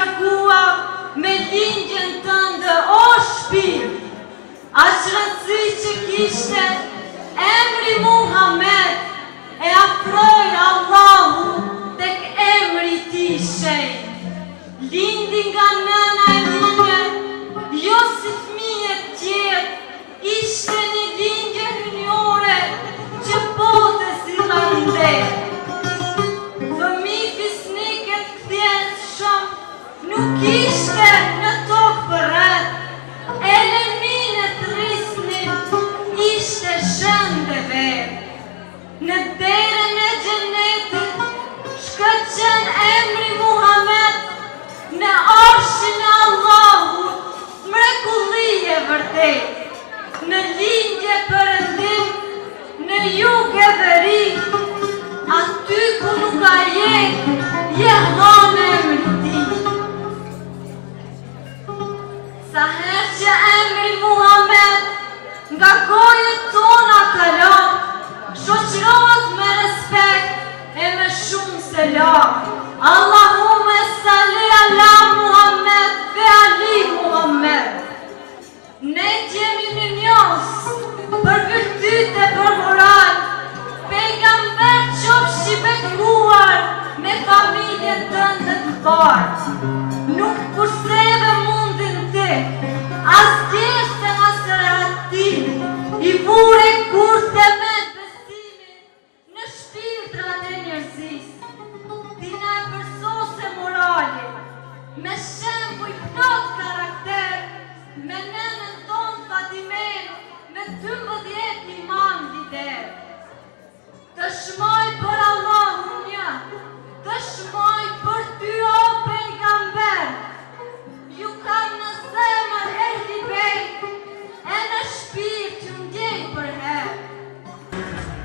largua me lindjen tënde, o shpirt. Aq rëndësi që kishte emri Muhammed, e afroi Allahu tek emri ti shenjtë. Lindi nga nëna e linje, jo si fëmijë tjerë, ishte një lindje hyjnore që pote si rëndër. Fëmijë fisnike të kthjellshëm nuk ishte në tokë përreth, e lëmine të rrisnin ishte shënde vetë. Në derën e xhenetit shkëlqen emri Muhammed, në arshin e Allahut, mrekulli e vërtet. Në lindje perëndim, në jug e veri, aty ku nuk ka jetë, jehon emri ti. Sa herë që emri Muhammed nga gojët tona kalon, shoqërohet me respekt e me shumë selam. Allah